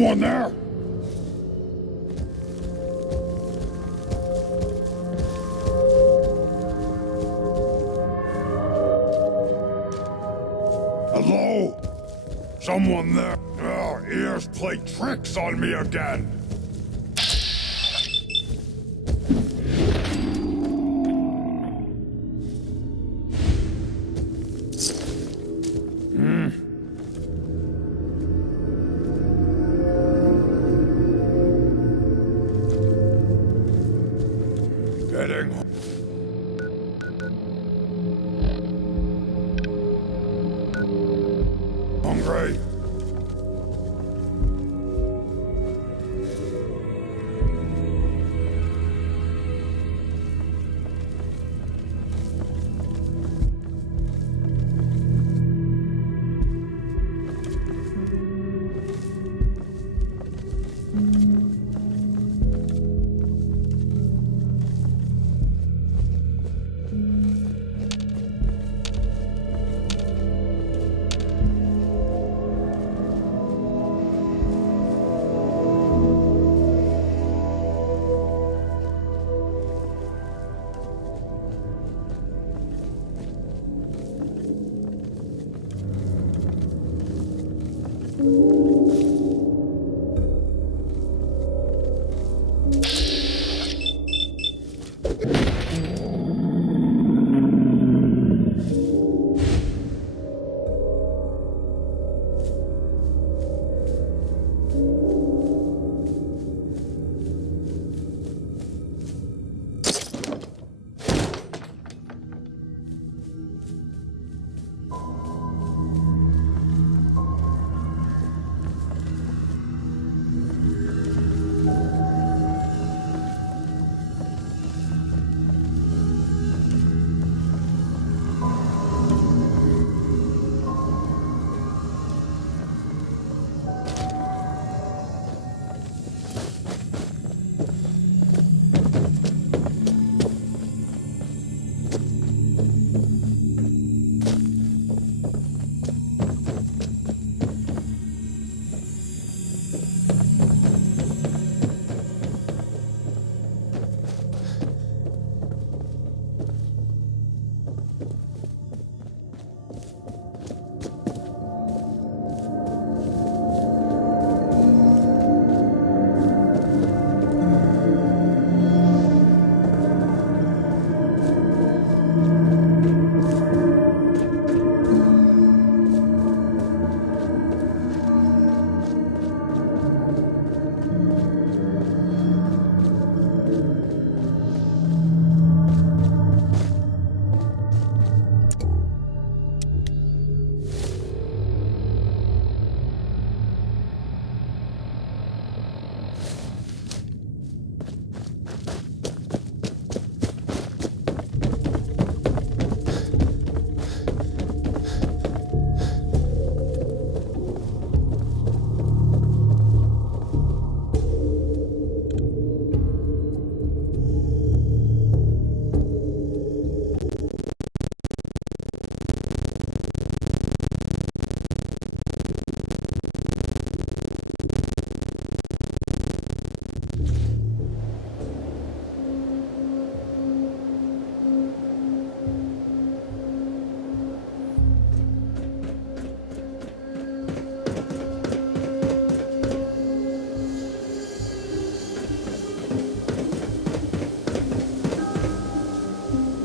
Someone there? Hello? Someone there? Oh, ears play tricks on me again. Getting hungry.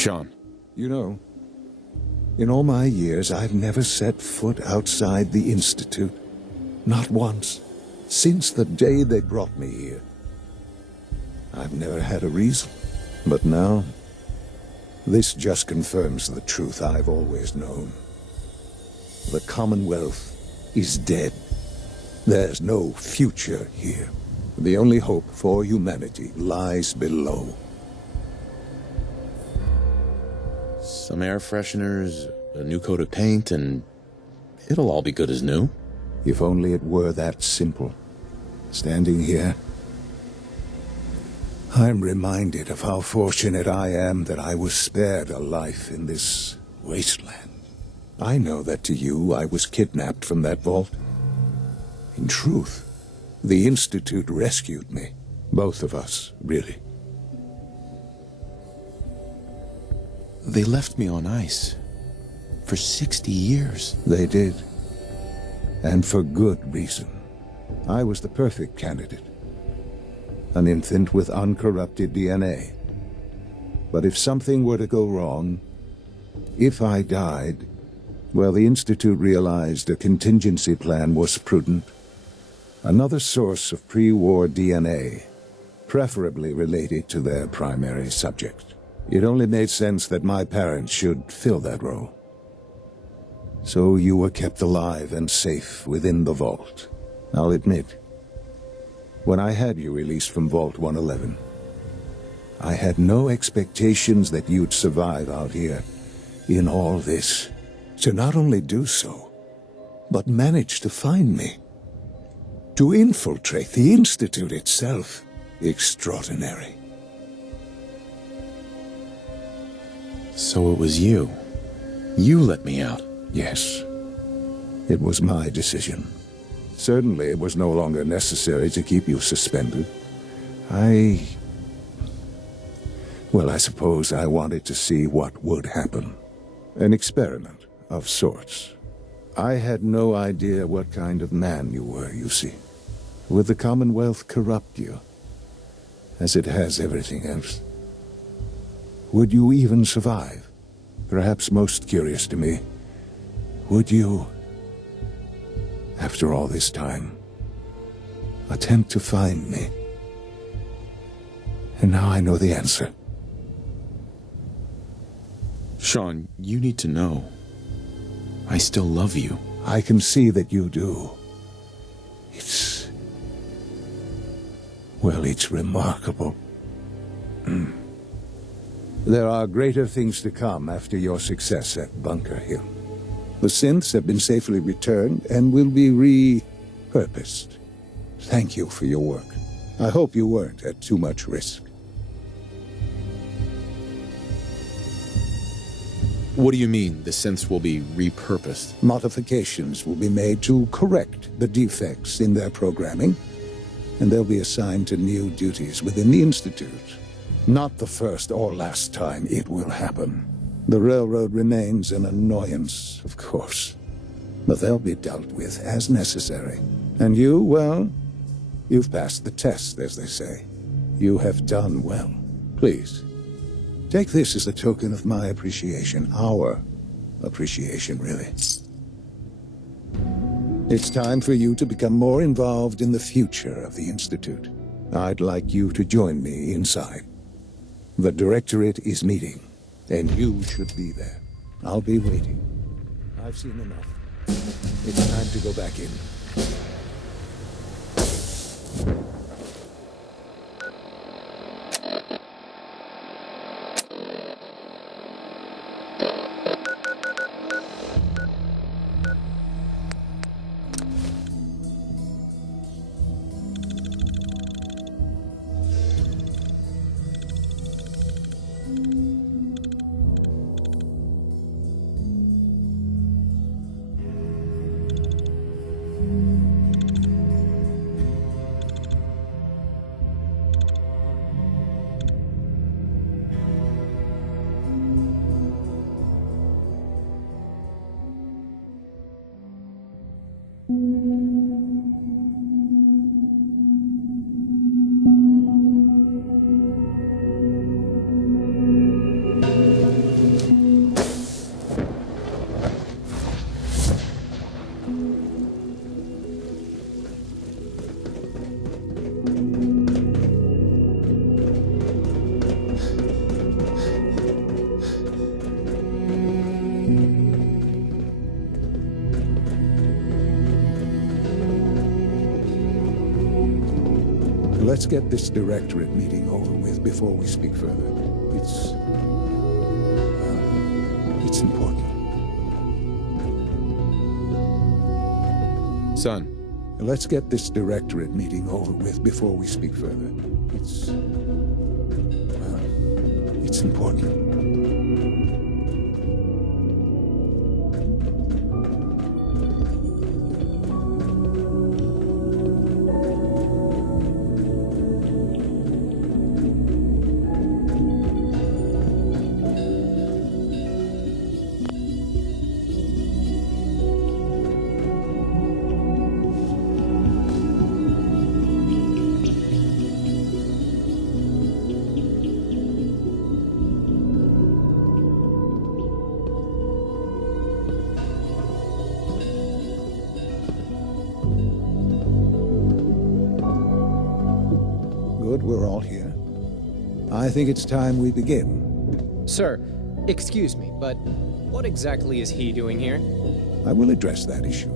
Sean. You know, in all my years, I've never set foot outside the Institute. Not once. Since the day they brought me here. I've never had a reason. But now, this just confirms the truth I've always known. The Commonwealth is dead. There's no future here. The only hope for humanity lies below. Some air fresheners, a new coat of paint, and it'll all be good as new. If only it were that simple. Standing here, I'm reminded of how fortunate I am that I was spared a life in this wasteland. I know that to you, I was kidnapped from that vault. In truth, The Institute rescued me. Both of us, really. They left me on ice. For 60 years. They did. And for good reason. I was the perfect candidate. An infant with uncorrupted DNA. But if something were to go wrong, if I died, well, the Institute realized a contingency plan was prudent. Another source of pre-war DNA, preferably related to their primary subject. It only made sense that my parents should fill that role. So you were kept alive and safe within the vault. I'll admit, when I had you released from Vault 111, I had no expectations that you'd survive out here in all this. To not only do so, but manage to find me. To infiltrate the Institute itself. Extraordinary. So it was you. You let me out. Yes. It was my decision. Certainly it was no longer necessary to keep you suspended. Well, I suppose I wanted to see what would happen. An experiment of sorts. I had no idea what kind of man you were, you see. Would the Commonwealth corrupt you, as it has everything else? Would you even survive? Perhaps most curious to me, would you, after all this time, attempt to find me? And now I know the answer. Sean, you need to know. I still love you. I can see that you do. It's remarkable. There are greater things to come after your success at Bunker Hill. The synths have been safely returned and will be repurposed. Thank you for your work. I hope you weren't at too much risk. What do you mean, the synths will be repurposed? Modifications will be made to correct the defects in their programming, and they'll be assigned to new duties within the Institute. Not the first or last time it will happen. The railroad remains an annoyance, of course, but they'll be dealt with as necessary. And you, well, you've passed the test, as they say. You have done well. Please, take this as a token of my appreciation, our appreciation, really. It's time for you to become more involved in the future of the Institute. I'd like you to join me inside. The Directorate is meeting, and you should be there. I'll be waiting. I've seen enough. It's time to go back in. Let's get this Directorate meeting over with before we speak further. It's important. Son. Let's get this Directorate meeting over with before we speak further. It's important. we're all here, I think it's time we begin. Sir, excuse me, but what exactly is he doing here? I will address that issue.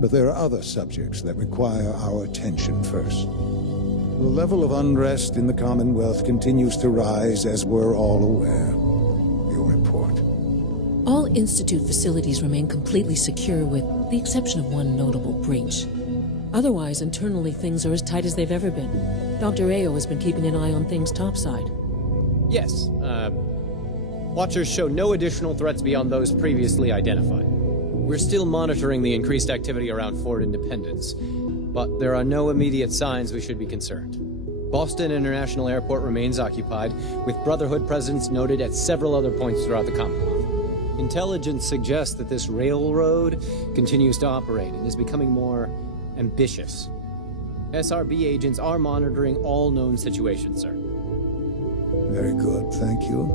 But there are other subjects that require our attention first. The level of unrest in the Commonwealth continues to rise, as we're all aware. Your report. All Institute facilities remain completely secure with the exception of one notable breach. Otherwise, internally, things are as tight as they've ever been. Dr. Ayo has been keeping an eye on things topside. Yes, Watchers show no additional threats beyond those previously identified. We're still monitoring the increased activity around Fort Independence, but there are no immediate signs we should be concerned. Boston International Airport remains occupied, with Brotherhood presence noted at several other points throughout the Commonwealth. Intelligence suggests that this railroad continues to operate and is becoming more ambitious. SRB agents are monitoring all known situations, sir. Very good, thank you.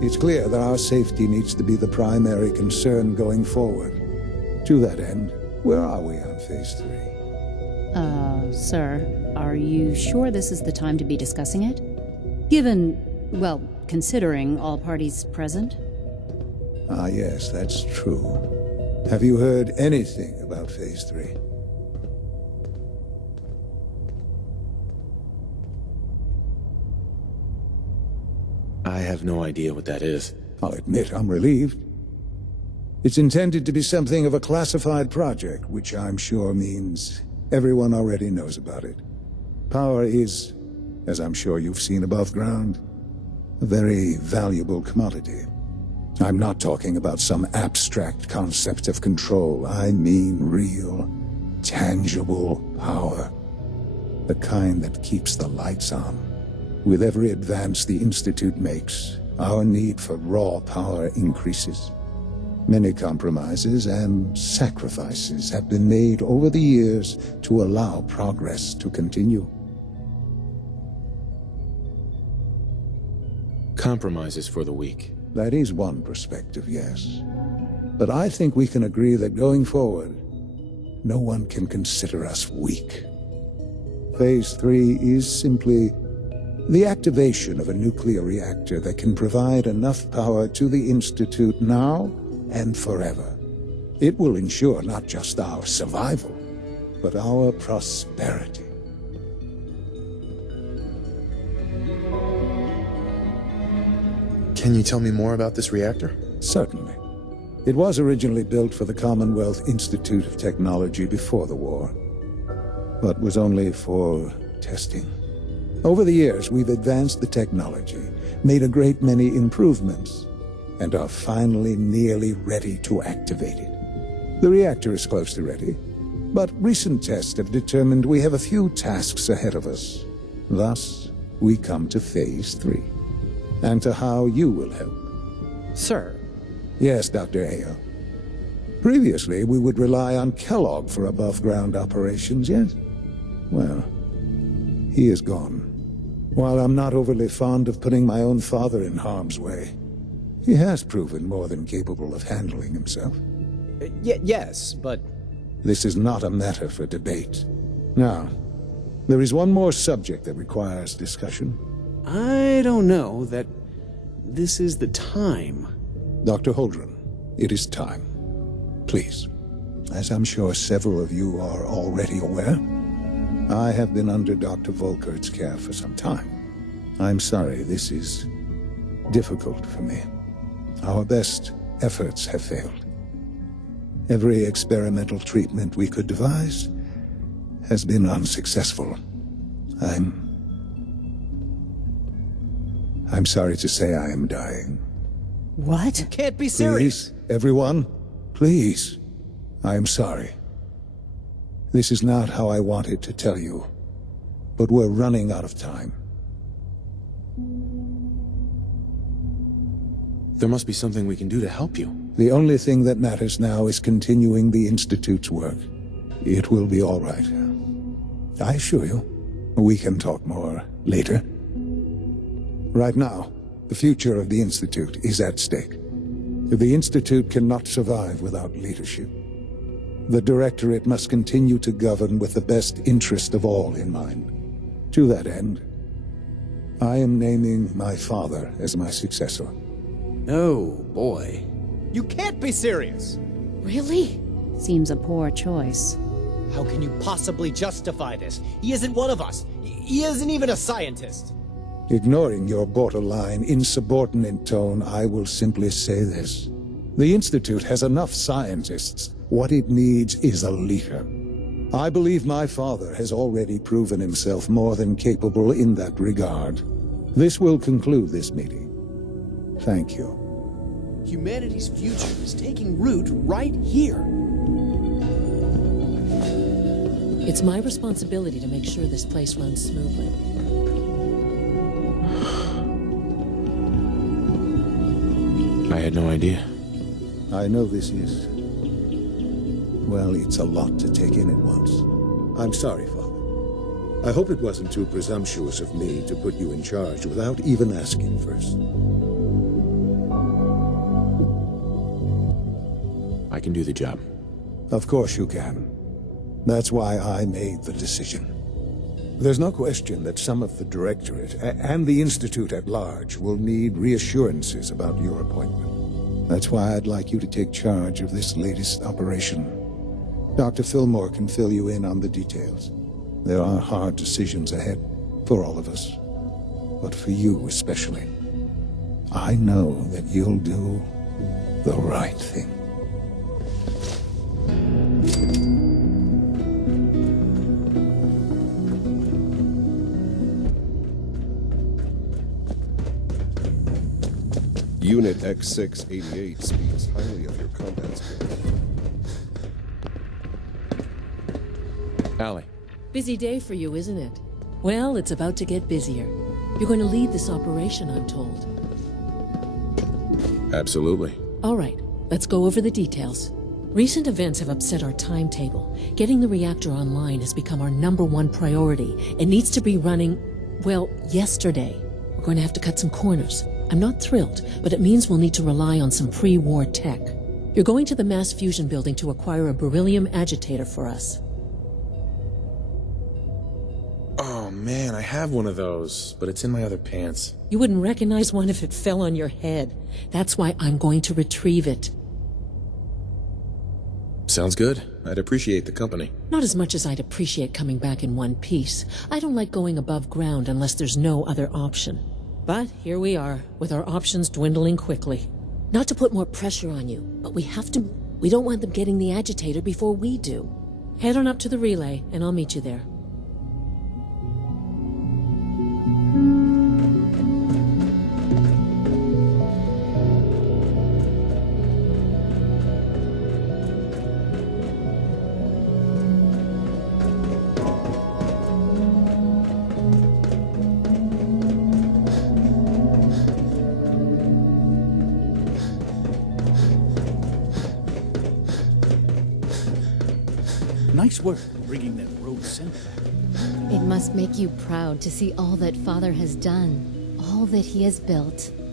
It's clear that our safety needs to be the primary concern going forward. To that end, where are we on Phase 3? Sir, are you sure this is the time to be discussing it? Given, well, considering all parties present? Ah, yes, that's true. Have you heard anything about Phase 3? I have no idea what that is. I'll admit I'm relieved. It's intended to be something of a classified project, which I'm sure means everyone already knows about it. Power is, as I'm sure you've seen above ground, a very valuable commodity. I'm not talking about some abstract concept of control. I mean real, tangible power. The kind that keeps the lights on. With every advance the Institute makes, our need for raw power increases. Many compromises and sacrifices have been made over the years to allow progress to continue. Compromises for the weak. That is one perspective, yes. But I think we can agree that going forward, no one can consider us weak. Phase 3 is simply the activation of a nuclear reactor that can provide enough power to the Institute now and forever. It will ensure not just our survival, but our prosperity. Can you tell me more about this reactor? Certainly. It was originally built for the Commonwealth Institute of Technology before the war, but was only for testing. Over the years, we've advanced the technology, made a great many improvements, and are finally nearly ready to activate it. The reactor is close to ready, but recent tests have determined we have a few tasks ahead of us. Thus, we come to Phase 3, and to how you will help. Sir. Yes, Dr. Ayo. Previously, we would rely on Kellogg for above-ground operations, yes? Well, he is gone. While I'm not overly fond of putting my own father in harm's way, he has proven more than capable of handling himself. Yes, but... This is not a matter for debate. Now, there is one more subject that requires discussion. I don't know that this is the time. Dr. Holdren, it is time. Please. As I'm sure several of you are already aware, I have been under Dr. Volkert's care for some time. I'm sorry this is difficult for me. Our best efforts have failed. Every experimental treatment we could devise has been unsuccessful. I'm sorry to say I am dying. What? Can't be serious. Please, everyone, please. I am sorry. This is not how I wanted to tell you, but we're running out of time. There must be something we can do to help you. The only thing that matters now is continuing the Institute's work. It will be all right. I assure you, we can talk more later. Right now, the future of the Institute is at stake. The Institute cannot survive without leadership. The Directorate must continue to govern with the best interest of all in mind. To that end, I am naming my father as my successor. Oh, boy. You can't be serious! Really? Seems a poor choice. How can you possibly justify this? He isn't one of us. He isn't even a scientist. Ignoring your borderline, insubordinate tone, I will simply say this. The Institute has enough scientists. What it needs is a leader. I believe my father has already proven himself more than capable in that regard. This will conclude this meeting. Thank you. Humanity's future is taking root right here. It's my responsibility to make sure this place runs smoothly. I had no idea. I know this is... well, it's a lot to take in at once. I'm sorry, Father. I hope it wasn't too presumptuous of me to put you in charge without even asking first. I can do the job. Of course you can. That's why I made the decision. There's no question that some of the Directorate and the Institute at large will need reassurances about your appointment. That's why I'd like you to take charge of this latest operation. Dr. Fillmore can fill you in on the details. There are hard decisions ahead for all of us, but for you especially. I know that you'll do the right thing. Unit X688 speaks highly of your combat skills. Allie. Busy day for you, isn't it? Well, it's about to get busier. You're going to lead this operation, I'm told. Absolutely. All right, let's go over the details. Recent events have upset our timetable. Getting the reactor online has become our #1 priority. It needs to be running, well, yesterday. We're going to have to cut some corners. I'm not thrilled, but it means we'll need to rely on some pre-war tech. You're going to the mass fusion building to acquire a beryllium agitator for us. Oh man, I have one of those, but it's in my other pants. You wouldn't recognize one if it fell on your head. That's why I'm going to retrieve it. Sounds good. I'd appreciate the company. Not as much as I'd appreciate coming back in one piece. I don't like going above ground unless there's no other option. But here we are, with our options dwindling quickly. Not to put more pressure on you, but we don't want them getting the agitator before we do. Head on up to the relay, and I'll meet you there. Nice work bringing that rogue scent back. It must make you proud to see all that Father has done, all that he has built.